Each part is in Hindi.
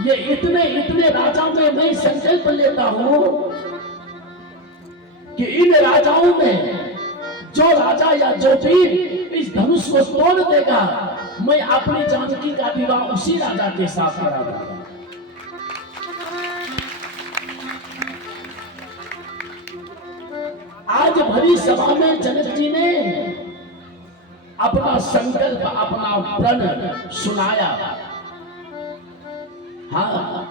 ये इतने इतने राजाओं में मैं संकल्प लेता हूं कि इन राजाओं में जो राजा या जो वीर इस धनुष को तोड़ देगा, मैं अपनी जानकी का विवाह उसी राजा के साथ करा दूंगा। आज भरी सभा में जनक जी ने अपना संकल्प, अपना प्रण सुनाया। हाँ,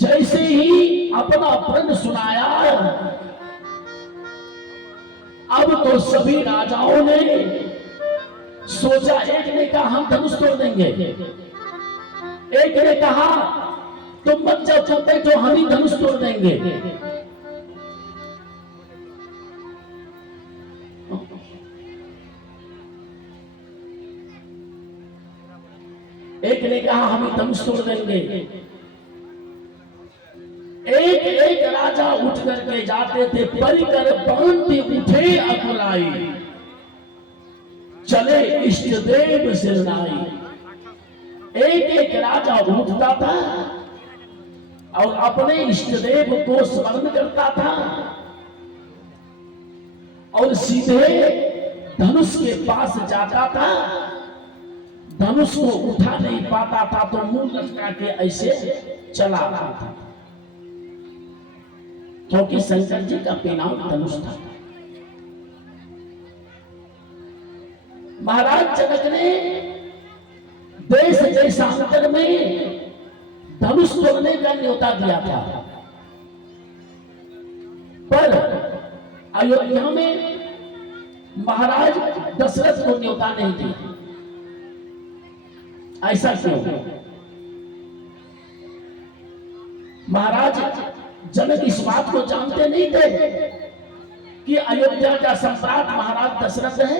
जैसे ही अपना प्रण सुनाया, अब तो सभी राजाओं ने सोचा। एक ने कहा हम धनुष तोड़ देंगे, एक ने कहा तुम मत जाओ, चुप बैठो, हम ही धनुष तोड़ देंगे। एक ने कहा हम ही धनुष तोड़ देंगे। एक एक राजा उठ करके जाते थे, परिकर बांधते उठे अकुलाई, चले इष्ट देव सिरनाई। एक एक राजा उठता था और अपने इष्ट देव को स्मरण करता था और सीधे धनुष के पास जाता था। धनुष को उठा नहीं पाता था तो मुंह लटका के ऐसे चला रहा था, क्योंकि शंकर जी का पिनाक धनुष था। महाराज जनक ने देश देशांतर में धनुष तोड़ने का न्योता दिया था, पर अयोध्या में महाराज दशरथ को न्योता नहीं दी। ऐसा क्यों? महाराज जनक इस बात को जानते नहीं थे कि अयोध्या का सम्राट महाराज दशरथ है।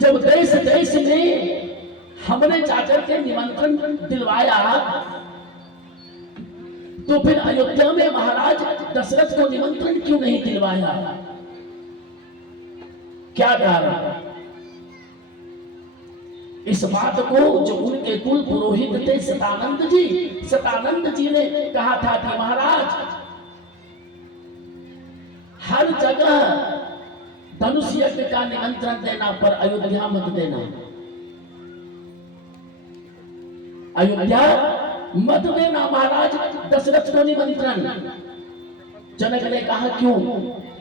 जब देश देश में हमने जाकर के निमंत्रण दिलवाया, तो फिर अयोध्या में महाराज दशरथ को निमंत्रण क्यों नहीं दिलवाया? क्या कारण? इस बात को जो उनके कुल पुरोहित थे सतानंद जी ने कहा था कि महाराज हर जगह धनुष यज्ञ का निमंत्रण देना, पर अयोध्या मत देना, अयोध्या मत देना महाराज दशरथ को निमंत्रण। जनक ने कहा क्यों,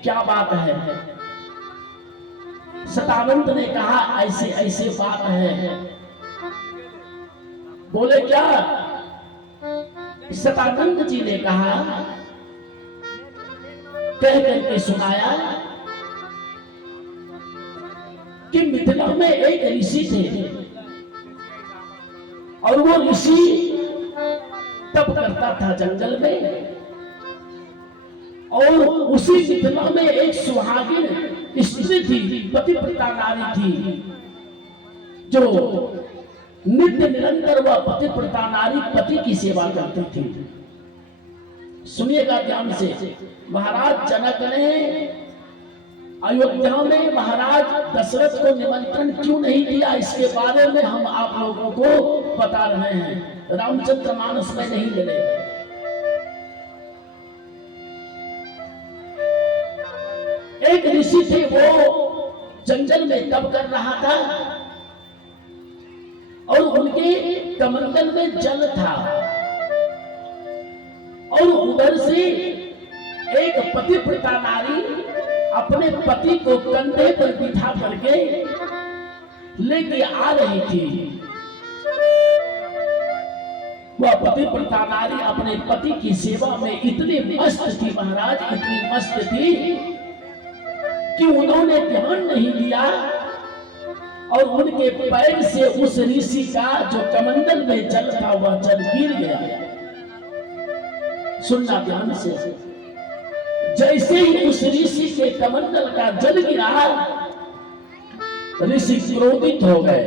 क्या बात है? सतानंद ने कहा ऐसे ऐसे बात है। बोले क्या? सतानंद जी ने कहा, कह करके सुनाया कि मिथिला में एक ऋषि थे और वो ऋषि तप करता था जंगल में, और उसी मिथिला में एक सुहागिन स्त्री थी, पतिव्रता नारी थी, जो नित्य निरंतर वह पतिव्रता नारी पति की सेवा करती थी। सुनिएगा ध्यान से। महाराज जनक ने अयोध्या में महाराज दशरथ को निमंत्रण क्यों नहीं दिया, इसके बारे में हम आप लोगों को बता रहे हैं। रामचंद्र मानस में नहीं मिले। एक ऋषि थे, वो जंगल में तप कर रहा था और उनके कमंडल में जल था, और उधर से एक पतिव्रता नारी अपने पति को कंधे पर बिठा करके लेके आ रही थी। वह पतिव्रता नारी अपने पति की सेवा में इतनी मस्त थी महाराज, इतनी मस्त थी कि उन्होंने ध्यान नहीं दिया और उनके पैर से उस ऋषि का जो कमंडल में जल था वह जल गिर गया। सुनना ध्यान से। जैसे ही उस ऋषि के कमंडल का जल गिरा, ऋषि क्रोधित हो गए।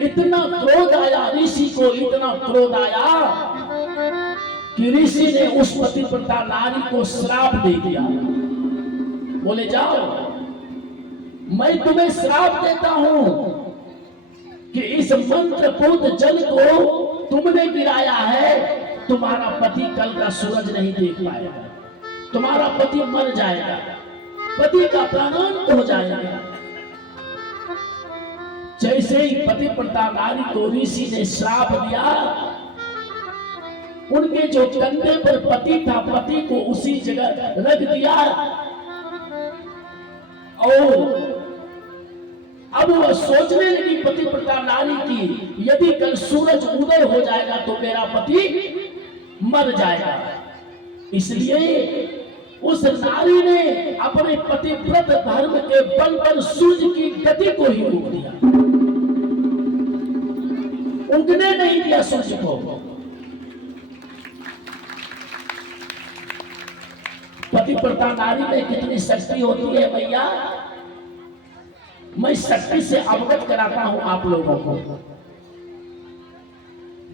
इतना क्रोध आया ऋषि को, इतना क्रोध आया कि ऋषि ने उस पतिव्रता नारी को श्राप दे दिया। बोले जाओ, मैं तुम्हें श्राप देता हूं कि इस मंत्र पूत जल को तुमने गिराया है, तुम्हारा पति कल का सूरज नहीं देख पाएगा, तुम्हारा पति मर जाएगा, पति का प्राणांत हो जाएगा। जैसे ही पति प्रता नारी को ऋषि ने श्राप दिया, उनके जो कंधे पर पति था, पति को उसी जगह रख दिया और अब वह सोचने लगी पति प्रता नारी की, यदि कल सूरज उदय हो जाएगा तो मेरा पति मर जाएगा। इसलिए उस नारी ने अपने पतिव्रत धर्म के बल पर सूर्य की गति को ही रोक दिया, उगने नहीं दिया सूर्य को। पतिव्रता नारी में कितनी शक्ति होती है भैया, मैं शक्ति से अवगत कराता हूं आप लोगों को।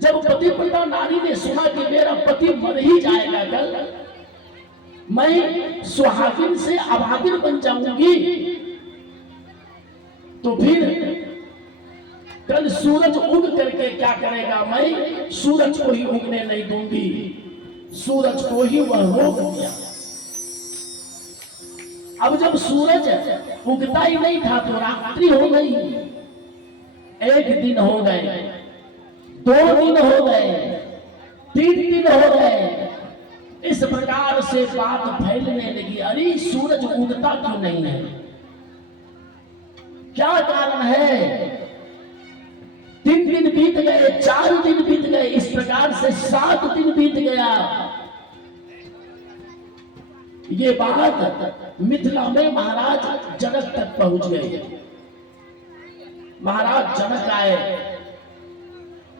जब पतिव्रता नारी ने सुना कि मेरा पति मर ही जाएगा कल, मैं सुहागिन से अभागिन बन जाऊंगी, तो फिर कल सूरज उग करके क्या करेगा, मैं सूरज को ही उगने नहीं दूंगी, सूरज को ही वह रोक दिया। अब जब सूरज उगता ही नहीं था तो रात्रि हो गई, एक दिन हो गए, 2 दिन हो गए, 3 दिन हो गए, इस प्रकार से बात फैलने लगी। अरे सूरज उगता क्यों नहीं है, क्या कारण है? 3 दिन बीत गए, 4 दिन बीत गए, इस प्रकार से 7 दिन बीत गया। ये बात मिथिला में महाराज जनक तक पहुंच गई। महाराज जनक आए,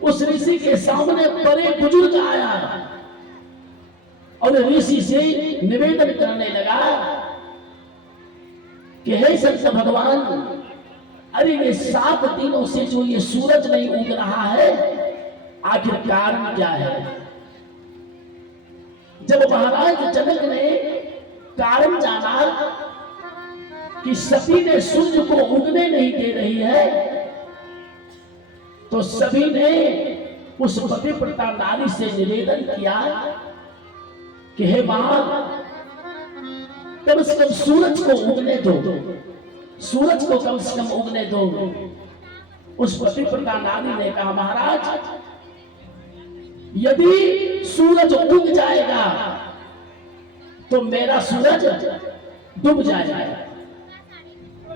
उस ऋषि के सामने बड़े बुजुर्ग आया और ऋषि से निवेदन करने लगा कि हे संत भगवान, अरे ये 7 दिनों से जो ये सूरज नहीं उग रहा है, आखिर कारण क्या है? जब महाराज जनक ने कारण जाना कि सती ने सूर्य को उगने नहीं दे रही है, तो सभी ने उस पतिव्रता नारी से निवेदन किया कि हे मां, कम से कम सूरज को उगने दो, सूरज को कम से कम उगने दो। उस पतिव्रता नारी ने कहा, महाराज यदि सूरज उग जाएगा तो मेरा सूरज डूब जाएगा।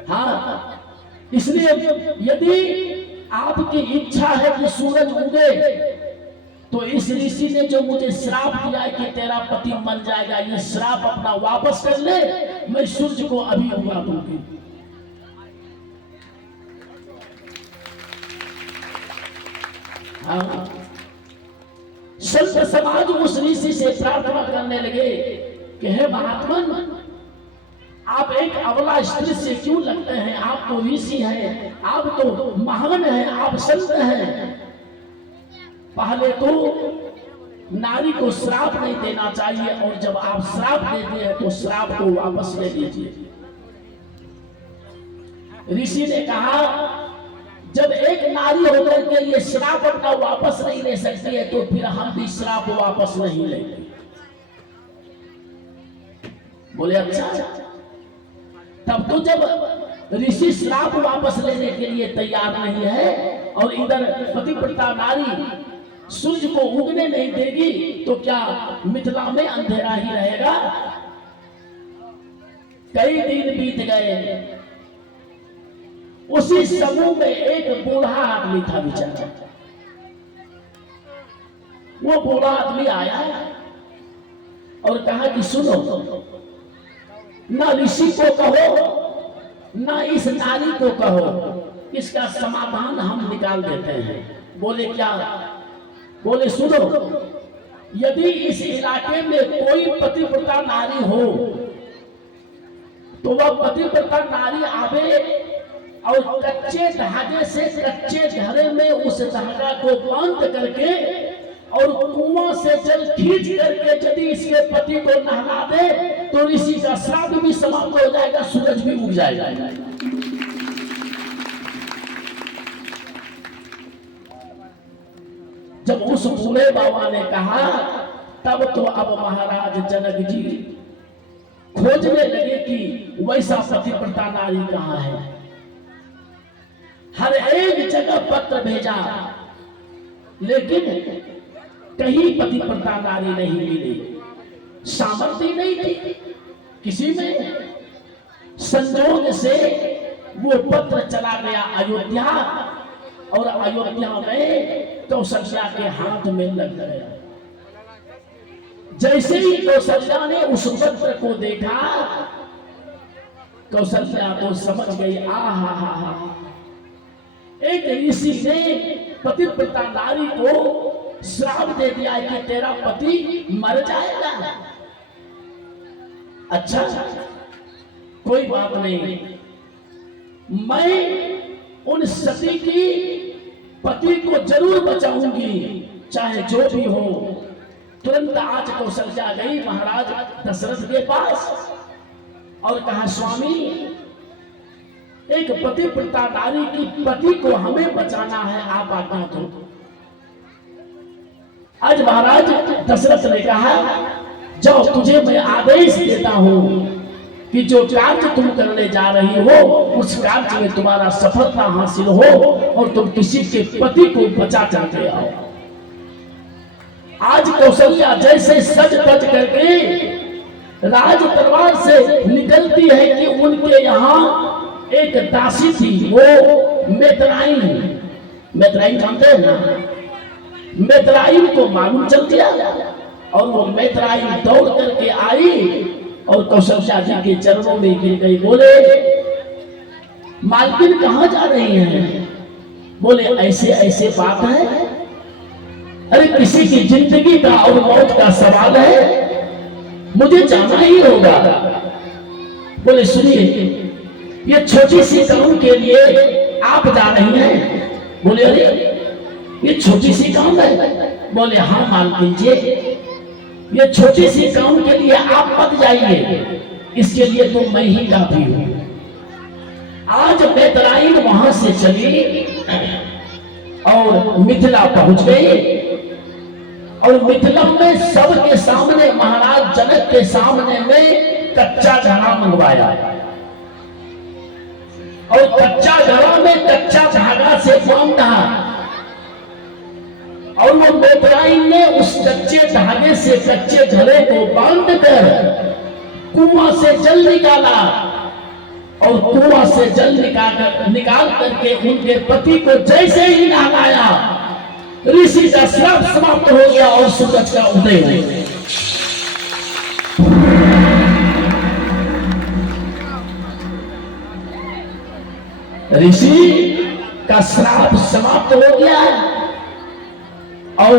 हाँ, इसलिए यदि आपकी इच्छा है कि सूरज उगे, तो इस ऋषि ने जो मुझे श्राप दिया है कि तेरा पति मर जाएगा, ये श्राप अपना वापस कर ले, मैं सूरज को अभी उगा दूंगी। हाँ, संत समाज उस ऋषि से प्रार्थना करने लगे कि हे महात्मन, आप एक अबला स्त्री से क्यों लगते हैं? आप तो ऋषि हैं, आप तो महान हैं, आप संत हैं। पहले तो नारी को श्राप नहीं देना चाहिए, और जब आप श्राप देते हैं तो श्राप को वापस ले लीजिए। ऋषि ने कहा, जब एक नारी होकर के ये श्राप अपना वापस नहीं ले सकती है, तो फिर हम भी श्राप वापस नहीं लेंगे। बोले अच्छा। तब तो जब ऋषि श्राप वापस लेने के लिए तैयार नहीं है और इधर पतिव्रता नारी सूर्य को उगने नहीं देगी, तो क्या मिथिला में अंधेरा ही रहेगा? कई दिन बीत गए। उसी समूह में एक बूढ़ा आदमी था बेचारा। वो बूढ़ा आदमी आया और कहा कि सुनो, ना ऋषि को कहो, ना इस नारी को कहो, इसका समाधान हम निकाल देते हैं। बोले क्या? बोले सुनो, यदि इस इलाके में कोई पतिव्रता नारी हो, तो वह पतिव्रता नारी आवे और कच्चे धागे से कच्चे घड़े में उस धागा को बांध करके और कुआं से जल खींच करके यदि इसके पति को नहला दे, तो ऋषि का श्राप भी समाप्त हो जाएगा, सूरज भी उग जाएगा। जब उस बूढ़े बाबा ने कहा, तब तो अब महाराज जनक जी खोजने लगे कि वैसा पतिव्रता नारी कहाँ है। हर एक जगह पत्र भेजा, लेकिन कहीं पतिव्रता नारी नहीं मिली। सामर्थ्य नहीं थी किसी में। संजोग से वो पत्र चला गया अयोध्या, और अयोध्या में कौशल्या के हाथ में लग गया। जैसे ही कौशल्या ने उस पत्र को देखा, कौशल्या तो समझ गई, आहा, एक ऋषि ने पतिव्रता नारी को श्राप दे दिया है कि तेरा पति मर जाएगा। अच्छा, कोई बात नहीं, मैं उन सती की पति को जरूर बचाऊंगी, चाहे जो भी हो। तुरंत आज कौशल्या गई महाराज दशरथ के पास और कहा, स्वामी, एक पतिव्रता नारी की पति को हमें बचाना है, आप आज्ञा दो। आज महाराज दशरथ ने कहा, जाओ, तुझे मैं आदेश देता हूं कि जो कार्य तुम करने जा रही हो, उस कार्य में तुम्हारा सफलता हासिल हो और तुम किसी के पति को बचा करके आओ। आज कौशल्या जैसे सज धज करके राज दरबार से निकलती है कि उनके यहाँ एक दासी थी, वो मैत्राइन जानते हैं ना, मैत्राइन को मालूम चल गया और वो मैत्राइन दौड़ करके आई और कौशल्या जी के चरणों में गिर गई। बोले, मालकिन कहाँ जा रही हैं? बोले, ऐसे ऐसे बात है, अरे किसी की जिंदगी का और मौत का सवाल है, मुझे जाना ही होगा। बोले, सुनिए, ये छोटी सी काम के लिए आप जा रही हैं? बोले, अरे ये छोटी सी काम है। बोले, हाँ मालकिन जी, ये छोटी सी काम के लिए आप मत जाइए, इसके लिए तो मैं ही काफी हूं। आज मैत्राइन वहां से चली और मिथिला पहुंच गई, और मिथिला में सबके सामने, महाराज जनक के सामने में कच्चा घड़ा मंगवाया, और कच्चा घड़ा में कच्चा धागा से बांधा, और वो मैत्राइन ने उस कच्चे धागे से कच्चे घड़े को बांधकर कुआं से जल निकाला, और कुआं से जल निकाल करके उनके पति को जैसे ही नहलाया, ऋषि का श्राप समाप्त हो गया और सूरज का उदय हो गया। ऋषि का श्राप समाप्त हो गया और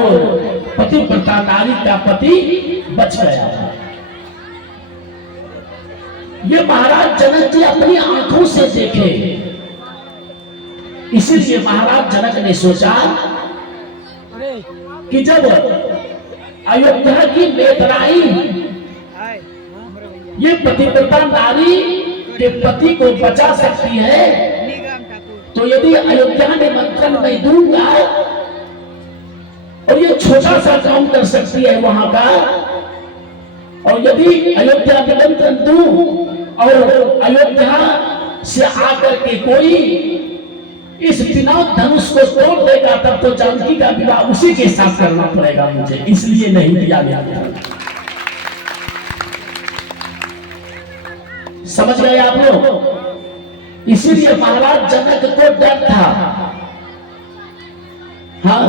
पतिव्रता नारी का पति बच गया। ये महाराज जनक जी अपनी आंखों से देखे, इसीलिए महाराज जनक ने सोचा कि जब अयोध्या की मैत्राइन ये पतिव्रता नारी के पति को बचा सकती है, तो यदि अयोध्या निमंत्रण मैं दूंगा और ये छोटा सा काम कर सकती है वहां का, और यदि अयोध्या निमंत्रण दूं और अयोध्या से आकर के कोई इस बिना धनुष को तोड़ देगा, तब तो जानकी का विवाह उसी के साथ करना पड़ेगा मुझे, इसलिए नहीं दिया गया। समझ गए आप लोग? इसीलिए महाराज जनक को डर था। हाँ,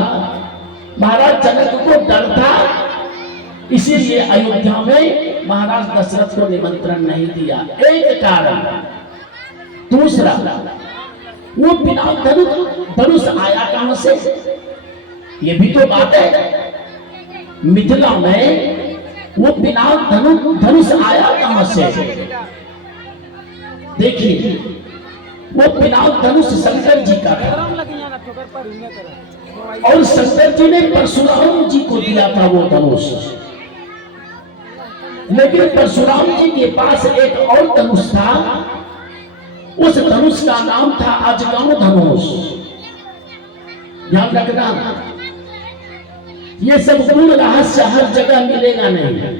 महाराज जनक को डर था, इसीलिए अयोध्या में महाराज दशरथ को निमंत्रण नहीं दिया। एक कारण। दूसरा, वो बिना धनुष आया कहां से? ये भी तो बात है। मिथिला में वो बिना धनुष आया कहां से? देखिए, वो बिना धनुष शंकर जी का था, और शंकर जी ने परशुराम जी को दिया था वो धनुष। लेकिन परशुराम जी के पास एक और धनुष था, उस धनुष का नाम था अजगम धनुष। ध्यान रखना, ये सब गुण रहस्य हर जगह मिलेगा नहीं,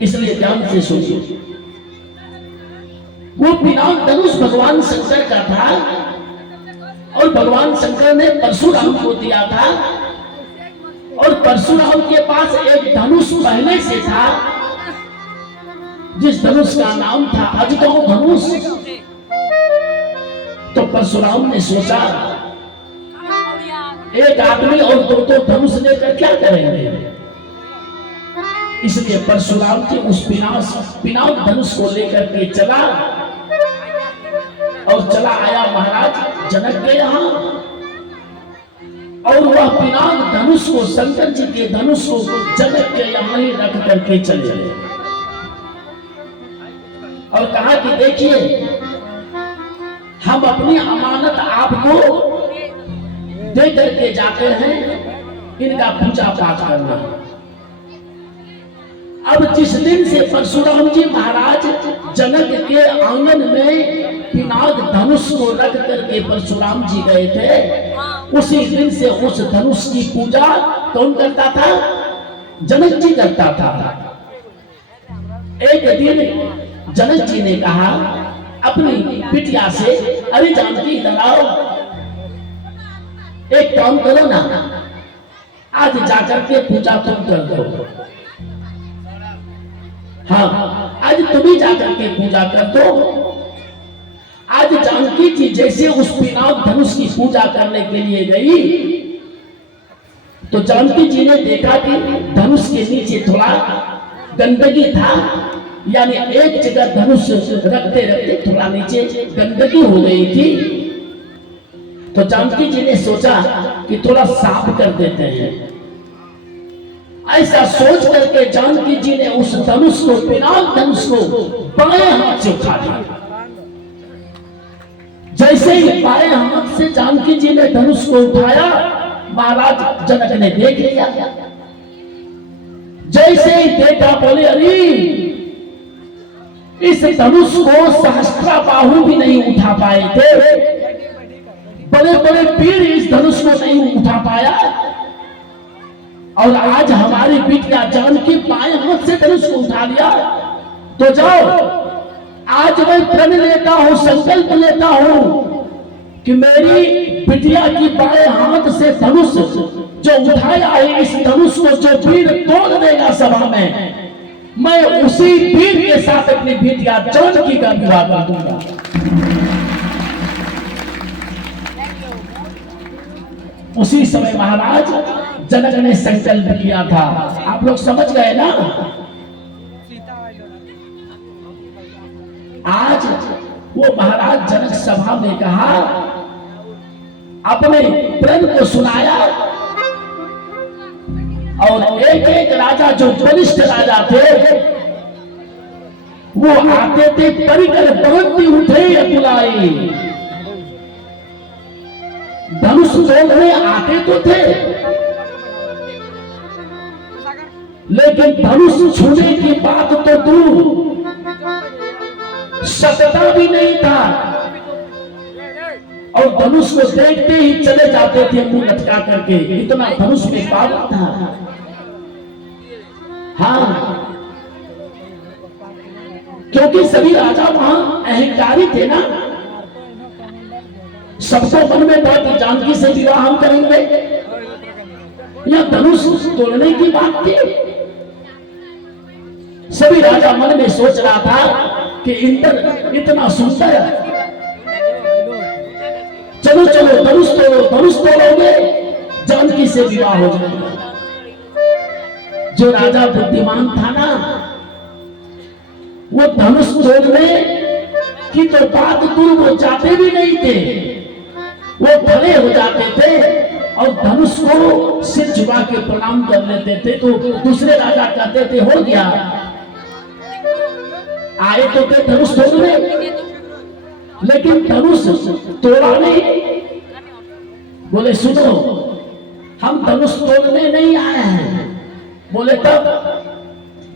इसलिए ध्यान से सोचिए। वो पिनाक धनुष भगवान शंकर का था और भगवान शंकर ने परशुराम को दिया था, और परशुराम के पास एक धनुष पहले से था जिस धनुष का नाम था अजगौ धनुष। तो परशुराम ने सोचा एक आदमी और दो धनुष लेकर क्या करेंगे, इसलिए परशुराम जी उस पिनाक धनुष को लेकर के चला और चला आया महाराज जनक के यहाँ, और वह पिनाक धनुष को शंकर जी के धनुष को जनक के यहाँ ही रख करके चले गए और कहा कि देखिए हम अपनी अमानत आपको दे करके जाते हैं, इनका पूजा पाठ करना। अब जिस दिन से परशुराम जी महाराज जनक के आंगन में पिनाक धनुष को रख करके परशुराम जी गए थे, उसी दिन से उस धनुष की पूजा कौन करता था? जनक जी करता था। एक दिन जनक जी ने कहा अपनी बिटिया से, अरे जानकी इधर आओ, एक काम करो ना, आज जाकर के पूजा तुम कर दो। हाँ, आज तुम ही जाकर के पूजा कर दो। आज जानकी जी जैसे उस पिनाक धनुष की पूजा करने के लिए गई, तो जानकी जी ने देखा कि धनुष के नीचे थोड़ा गंदगी था, यानी एक जगह धनुष रखते रखते थोड़ा नीचे गंदगी हो गई थी। तो जानकी जी ने सोचा कि थोड़ा साफ कर देते हैं। ऐसा सोच करके जानकी जी ने उस धनुष को, पिनाक धनुष को बाएं हाथ से उठा लिया। जैसे ही बाएं हाथ से जानकी जी ने धनुष को उठाया, महाराज जनक ने देख लिया। जैसे ही देखा बोले, अरे इस धनुष को सहस्त्राबाहु भी नहीं उठा पाए थे, बड़े बड़े वीर इस धनुष को नहीं उठा पाया, और आज हमारी बिटिया जानकी बाएं हाथ से धनुष को उठा लिया। तो जाओ, आज मैं प्रण लेता हूं, संकल्प लेता हूं कि मेरी बिटिया की बाएं हाथ से धनुष जो उठाया है, इस धनुष को जो वीर तोड़ देगा सभा में, मैं उसी वीर के साथ अपनी बिटिया जानकी का विवाह कर दूंगा। उसी समय महाराज जनक ने संकल्प किया था। आप लोग समझ गए ना? आज वो महाराज जनक सभा में कहा, अपने प्रण को सुनाया, और एक एक राजा जो वरिष्ठ राजा थे वो आते थे, परिकर बांधती उठे बुलाए। धनुष तोड़ने आते तो थे, लेकिन धनुष छूने की बात तो दूर, सकता भी नहीं था, और धनुष को देखते ही चले जाते थे मुंह लटका करके, इतना धनुष में पावर था। हाँ, क्योंकि सभी राजा वहां अहंकारी थे ना, सबको मन में था कि जानकी से विवाह हम करेंगे, या धनुष तोड़ने की बात थी। सभी राजा मन में सोच रहा था कि इंद्र इतना सुंदर है, चलो चलो धनुष तोड़ो, धनुष तोड़ोगे जानकी से विवाह हो जाएगा। जो राजा बुद्धिमान था ना, वो धनुष तोड़ने की तो बात दूर, वो जाते भी नहीं थे, वो खड़े हो जाते थे और धनुष को सिर झुका के प्रणाम कर लेते थे। तो दूसरे राजा कहते थे, हो गया, आए तो थे धनुष तोड़ने, लेकिन धनुष तोड़ा नहीं। बोले सुनो, हम धनुष तोड़ने नहीं आए हैं। बोले तब?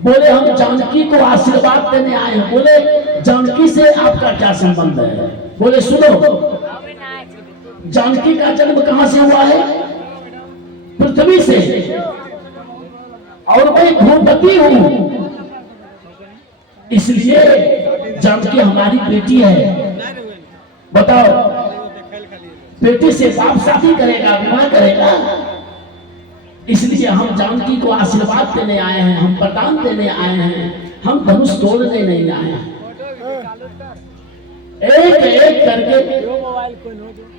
बोले हम जानकी को आशीर्वाद देने आए हैं। बोले जानकी से आपका क्या संबंध है? बोले सुनो, जानकी का जन्म कहां से हुआ है? पृथ्वी से, और मैं भूपति हूं, इसलिए जानकी हमारी बेटी है। बताओ, बेटी से बाप शादी करेगा, विवाह करेगा? इसलिए हम जानकी को आशीर्वाद देने आए हैं, हम वरदान देने आए हैं, हम धनुष तोड़ने नहीं आए हैं। एक एक करके।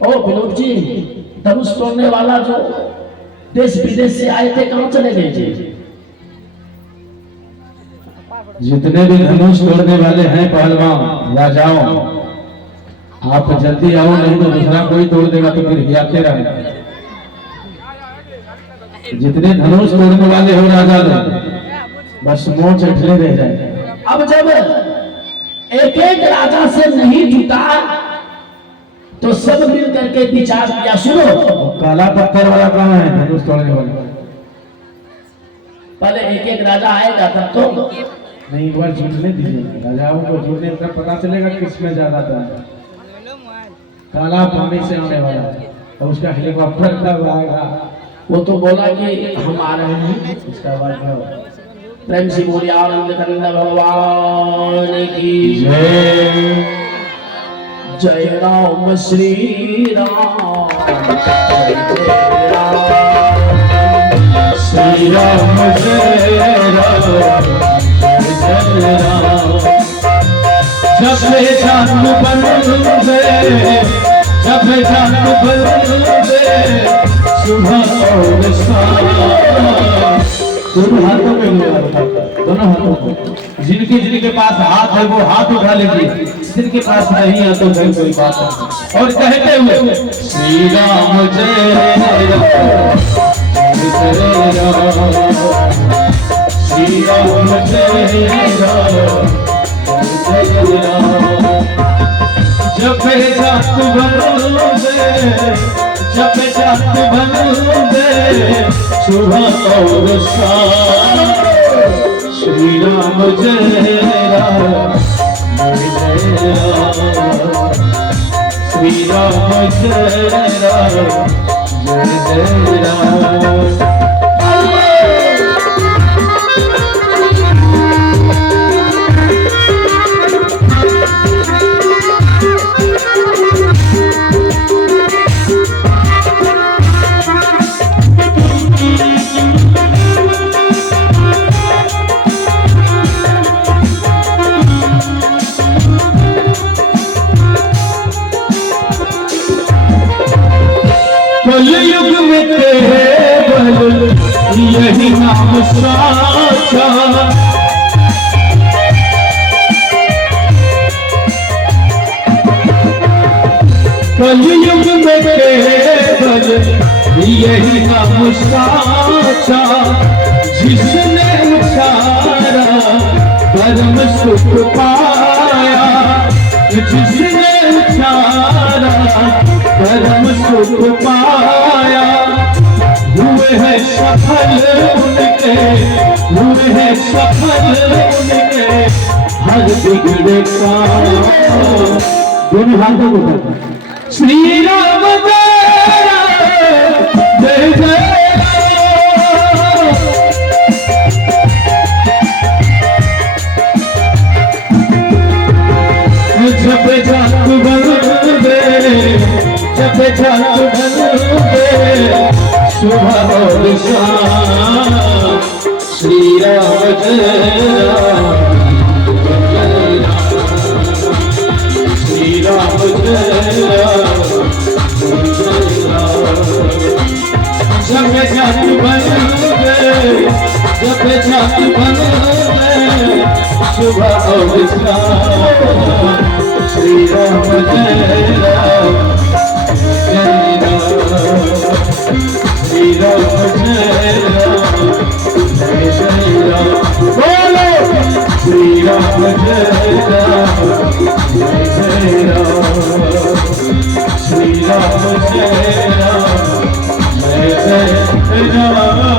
ओ विनोद जी, धनुष तोड़ने वाला जो देश विदेश से आए थे, कहां चले गए जी? जितने भी धनुष तोड़ने वाले हैं पहलवान राजाओं, आप जल्दी आओ, नहीं तो दूसरा कोई तोड़ देगा तो फिर हिलाते रहेंगे। जितने धनुष तोड़ने वाले हो राजा लोग, बस मोह चटले रह जाए। अब जब एक एक राजा से नहीं जुटा तो सब मिल करके विचार किया। सुनो, काला पत्थर वाला कहाँ है धनुष तोड़ने वाला? पहले एक एक राजा आएगा तब तो नहीं, एक बार जुटने दीजिए राजाओं को, जुटने तब पता चलेगा किसमें ज्यादा था। काला पानी से आने वाला और उसका हेलीकॉप्टर कब आएगा? वो तो बोला कि हम आ रहे हैं। इसका बाद प्रेम से बोलिए आनंद कंद भगवान की जय। जय राम श्री राम, जय राम श्री राम, जय राम, जय राम। जब जान बंदे, जब जान बंदे, सुबह और शाम। दोनों हाथों में लिया, दोनों हाथों को। जिनके पास हाथ है वो हाथ उठा लीजिए, जिनके पास नहीं है तो फिर कोई बात नहीं। और कहते हुए श्री राम जय राम, जय राम, श्री राम जय राम, जय राम। जब जात बंदे, जब जात बंदे, सुबह और शाम। श्री राम जय राम, जय राम, श्री राम जय राम, जय राम। कलयुग में केवल यही नाम साचा, कलयुग में केवल यही नाम साचा। जिसने उचारा परम सुख पाया, जिसने उचारा परम सुख पाया। हुए हैं सफल उनके, हुए हैं सफल उनके हर बिगड़े काम। दोनों हाथों को श्री राम जय जय जय। जब जात बंदे, जब जात बंदे, सुबह और शाम। श्री राम जय राम, जय राम, श्री राम जय राम, जय राम। जब जात बंदे, जब जात बंदे, सुबह और शाम। श्री राम जय राम, जय राम, श्री राम जय राम, जय राम। बोलो श्री राम जय राम, जय राम, श्री राम जय राम, जय राम।